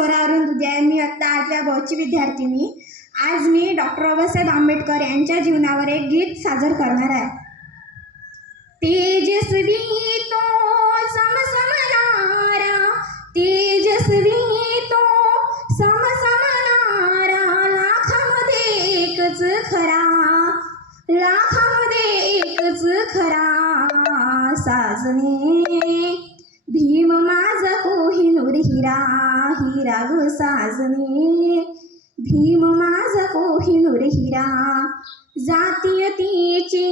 स्वरा अरुण दुधिया. मी इयत्ता 8व्या ब ची विद्यार्थिनी. आज मी डॉक्टर बाबासाहेब आंबेडकर यांच्या जीवनावर एक गीत सादर करणार आहे. तेजस्वी तो समसमनारा, तेजस्वी तो समसमनारा, लाखामध्ये एकच खरा, लाखामध्ये एकच खरा. साजने भीम माझा कोहिनूर हिरा, हिरा ग साजने भीम माझा कोहिनूर हिरा. जातीयतेचे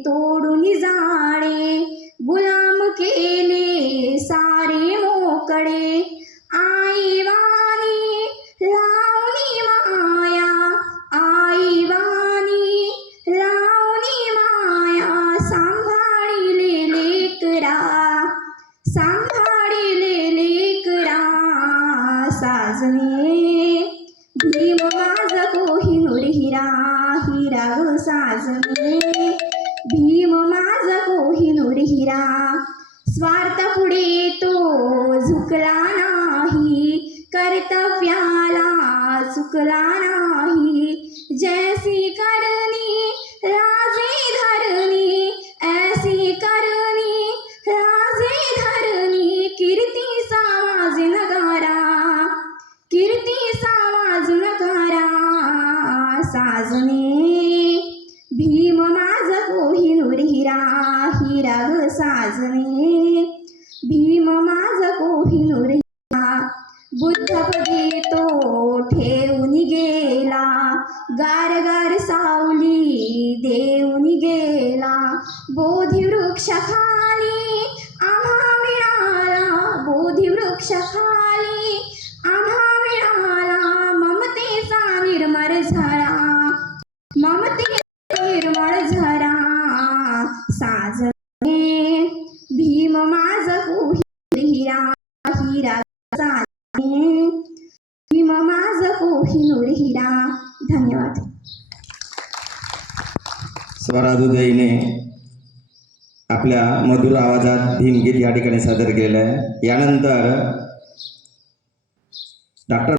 तोडून जाणे, गुलाम केले सारे मोकळे. आईवानी लावणी माया, आईवानी लावणी माया, सांभाळिले लेकरा, सांभाळिले लेकरा. साजने भीम माझा कोहिनूर हिरा, हिरा ग साजने भीम माझा कोहिनूर हिरा. स्वार्थापुढे तो झुकला नाही, कर्तव्याला चुकला नाही. जैसी करनी राजे धरणी, ऐसी करनी राजे धरणी. कीर्ती सामाज नगारा, कीर्ती सामाज नगारा. साजने भीम माझा कोहिनूर हिरा, हिरा ग साजने भीम माझा कोहिनूर हिरा. बुद्धपदी तो ठेवून गेला, गार गार सावली देऊन गेला. बोधिवृक्षाखाली आम्हा मिळाला, बोधिवृक्षाखाली आम्हा मिळाला. ममतेचा निर्मळ झरा, ममतेचा निर्मळ झरा. साजने भीम माझा कोहिनूर हिरा, हिरा साजने भीम माझा कोहिनूर हिरा. धन्यवाद. स्वरा दुधियाने आपल्या मधुर आवाजात भीमगीत या ठिकाणी सादर केलेलं आहे. यानंतर डॉक्टर